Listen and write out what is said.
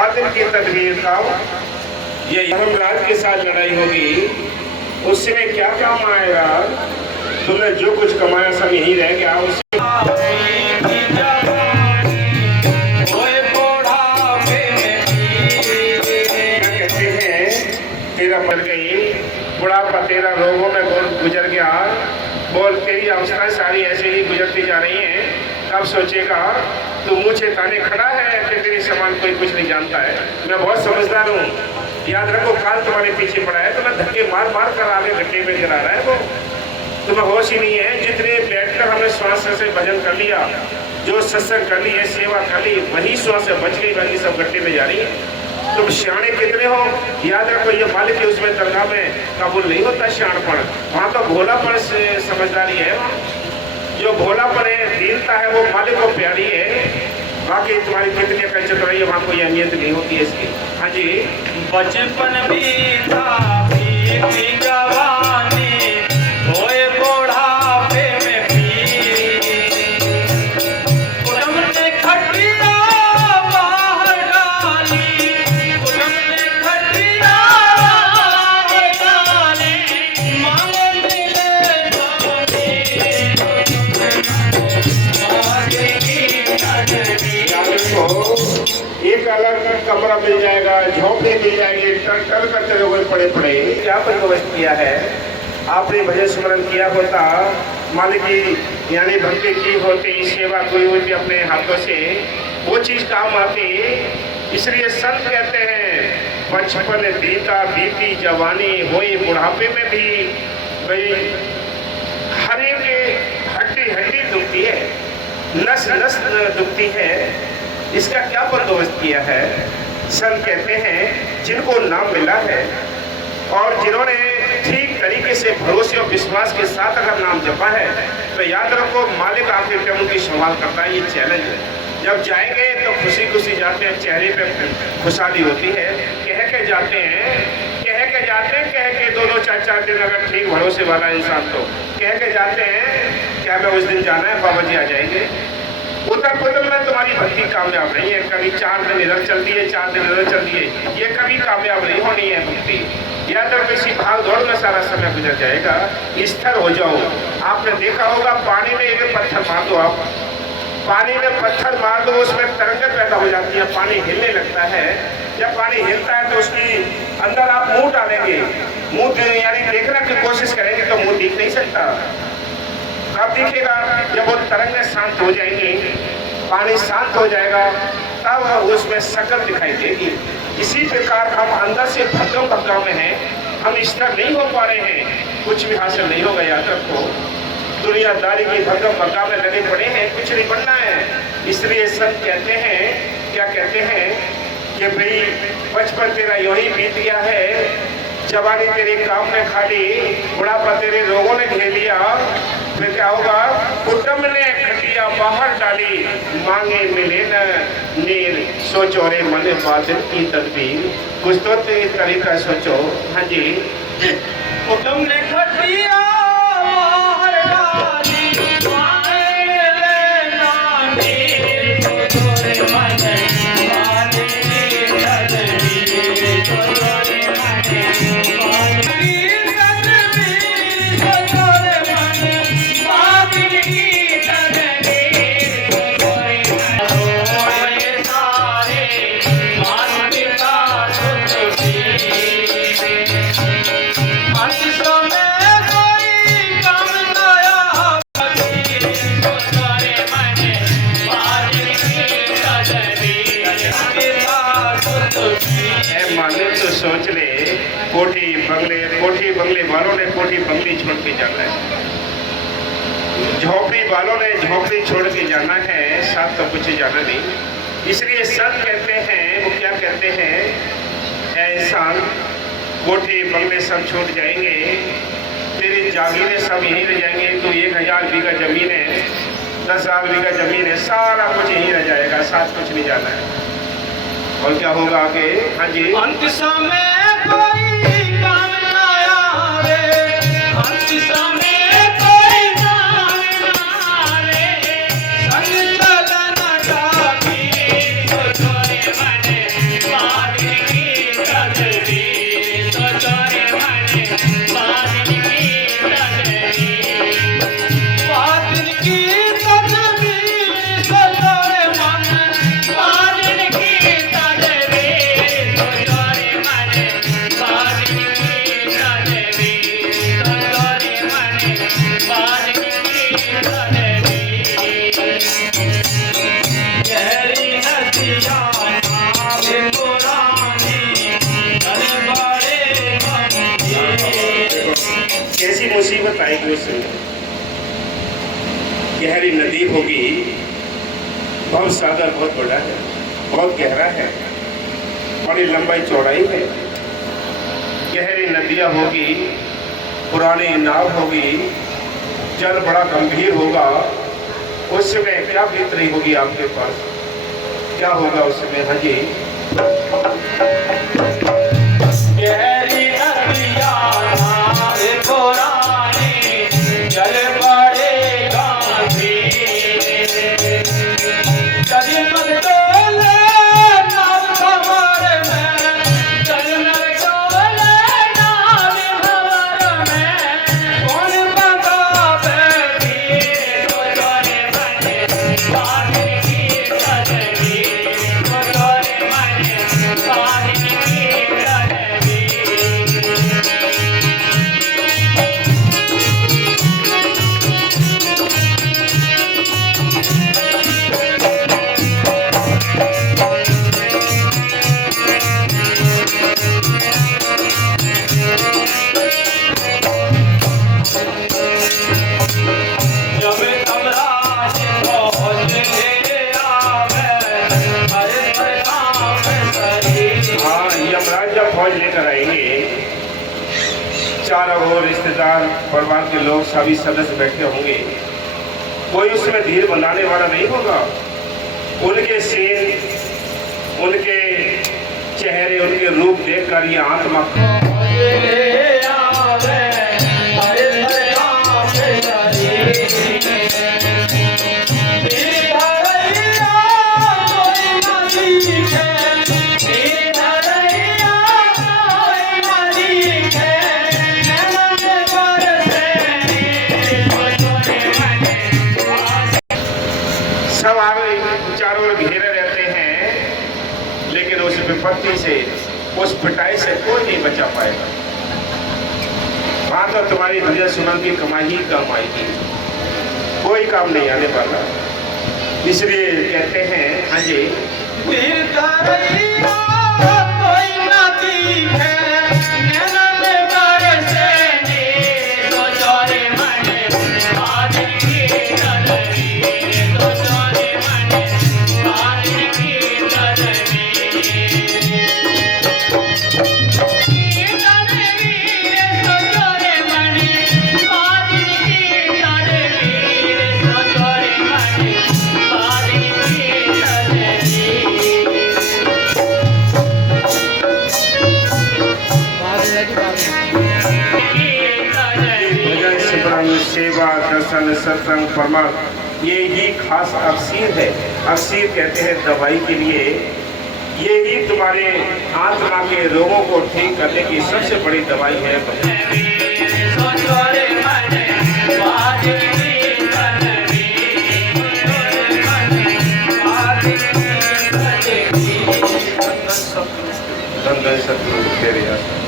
बातिल की तदबीर का ये यमराज के साथ लड़ाई होगी, उससे क्या काम आएगा? तुमने जो कुछ कमाया सब यही रह गया। उससे कहते हैं तेरा मर गई, बुढ़ापा तेरा रोगों में गुजर गया, बोल तेरी अवस्थाएं सारी ऐसे ही गुजरती जा रही हैं। कब सोचेगा तू मुझे ताने खड़ा है कि तेरे समान कोई कुछ नहीं जानता है। मैं बहुत समझदार हूँ, याद रखो काल तुम्हारे पीछे पड़ा है, तुम्हें धक्के मार मार कर आगे गड्ढे में गिरा रहा है वो, तुम्हें होश ही नहीं है। जितने बैठकर हमने श्वास से भजन कर लिया, जो सत्संग कर ली है, सेवा कर ली, वही श्वास से बच गई, बाकी सब गड्ढे में जा रही है। तुम सियाणे कितने हो, याद रखो ये मालिक है, उसमें दरगाह में काबुल नहीं होता सियाणपण, वहाँ तो भोलापन से समझदारी है। जो भोलापन है, दीनता है, वो मालिक को प्यारी है। बाकी तुम्हारी कितनी अकल चल रही है, वहाँ कोई अहमियत नहीं होती है इसकी। हाँ जी, बचपन भी था भी जवानी होए बुढ़ापे में एक अलग कमरा मिल जाएगा, झोंपड़ी मिल जाएगी, टल करते हुए पड़े पड़े। क्या बंदोबस्त किया है? आपने भजन स्मरण किया होता, मालिक की यानी भक्ति की होती, सेवा की होती अपने हाथों से, वो चीज काम आती। इसलिए संत कहते हैं बचपन बीता बीती जवानी होई बुढ़ापे में भी भाई हर एक हड्डी हड्डी दुखती है, नस नस दुखती है। इसका क्या बंदोबस्त किया है? संत कहते हैं जिनको नाम मिला है और जिन्होंने ठीक तरीके से भरोसे और विश्वास के साथ अगर नाम जपा है, तो याद रखो मालिक आखिर पे उनकी संभाल करता है। ये चैलेंज है। जब जाएंगे तो खुशी खुशी जाते हैं, चेहरे पे खुशहाली होती है, कह के जाते हैं, कह के 2-4 दिन अगर ठीक भरोसे वाला इंसान तो कह के जाते हैं क्या मैं उस दिन जाना है, बाबा जी आ जाएंगे। उत्तर कुतुब में तुम्हारी भक्ति कामयाब नहीं है। कभी 4 दिन इधर चलती है, 4 दिन इधर चलती है, ये कभी कामयाब नहीं होनी है भक्ति। या तो किसी भाग दौड़ में सारा समय गुजर जाएगा। स्थिर हो जाओ। आपने देखा होगा पानी में एक पत्थर मार दो, आप पानी में पत्थर मार दो, उसमें तरंगें पैदा हो जाती है, पानी हिलने लगता है। जब पानी हिलता है तो उसकी अंदर आप मुंह डालेंगे, मुंह यानी देखने की कोशिश करेंगे तो मुंह दिख नहीं सकता। कब दिखेगा? जब वो तरंगें शांत हो जाएंगी, पानी शांत हो जाएगा, तब उसमें शक्ल दिखाई देगी। इसी प्रकार हम अंदर से भक्कम में हैं, हम स्थिर नहीं हो पा रहे हैं, कुछ भी हासिल नहीं होगा। याद रखो दुनियादारी की भक्कम में लगे पड़े हैं, कुछ नहीं बनना है। इसलिए सब कहते हैं, क्या कहते हैं कि भाई बचपन तेरा यूं ही बीत गया है, जवानी तेरे काम में खाली, बुढ़ापा तेरे रोगों ने घेर लिया, फिर क्या होगा? कुटुंब ने खटिया बाहर डाली, मांगे मिले न नीर, सोचो रे मन बादल की तदबीर। कुछ तो तरीका सोचो। हाँ जी, कुटुंब ने खटिया बाहर डाली, मांगे मिले न नीर, सोचो रे मन बादल की तदबीर, सोचो रे सोच ले, कोठी बंगले वालों ने कोठी बंगली छोड़ के जाना है, झोपड़ी वालों ने झोपड़ी छोड़ के जाना है, साथ तो कुछ जाना नहीं। इसलिए संत कहते हैं, वो क्या कहते हैं, इंसान कोठी बंगले सब छूट जाएंगे, तेरी जागीरें सब यहीं रह जाएंगे। तो 1000 बीघा जमीन है, 10,000 बीघा जमीन है, सारा कुछ यहीं रह जाएगा, साथ कुछ नहीं जाना है। और क्या होगा आगे? हाँ जी, अंत समय कोई काम ना आवे, अंत समय कोई काम ना आवे, संग चलन जाती, सोचो रे मन उसमें गहरी नदी होगी, बहुत सागर बहुत बड़ा है, बहुत गहरा है, बड़ी लंबाई चौड़ाई है। गहरी नदियाँ होगी, पुरानी नाव होगी, जल बड़ा गंभीर होगा। उस समय क्या बीत रही होगी आपके पास, क्या होगा उस समय? हाँ जी, गहरी नदियाँ नाव पुरानी, जल बड़े गंभीर, कभी मत डोले नाव भंवर में, चल मत डोले नाव भंवर में, कौन बगावे पीर तो तोरे बने, पानी की कदवी तो तोरे बने, पानी की कदवी। जब तमराज पहुँच गया मैं, हरे प्रताप सरी। हाँ, यमराज जब फौज लेकर आएंगे, चारों ओर रिश्तेदार परिवार के लोग सभी सदस्य बैठे होंगे, कोई उसमें धीर बनाने वाला नहीं होगा। उनके सीन, उनके चेहरे, उनके रूप देखकर ये आत्मा ले आवे हरे प्रताप सरी। तेरी धरैया कोई न दिखे, तेरी धरैया कोई न दिखे, नैनन बरसे तो तोरे बने। सब आगे चारों ओर घेरे रहते हैं, लेकिन उस विपत्ति से, उस पिटाई से कोई नहीं बचा पाएगा। वहां तो तुम्हारी भजन सुमन की कमाई ही काम आएगी, कोई काम नहीं आने वाला। इसलिए कहते हैं, हाँ जी, तेरी धरैया कोई न दिखे, नैनन बरसे तो तोरे बने, पानी की कदवी तो तोरे बने, पानी की कदवी। भजन सिमरन सेवा दर्शन सत्संग परमार्थ, ये ही खास अक्सीर है। अक्सीर कहते हैं दवाई के लिए। ये ही तुम्हारे आत्मा के रोगों को ठीक करने की सबसे बड़ी दवाई है। धन धन सतगुरु तेरे आशीर्वाद।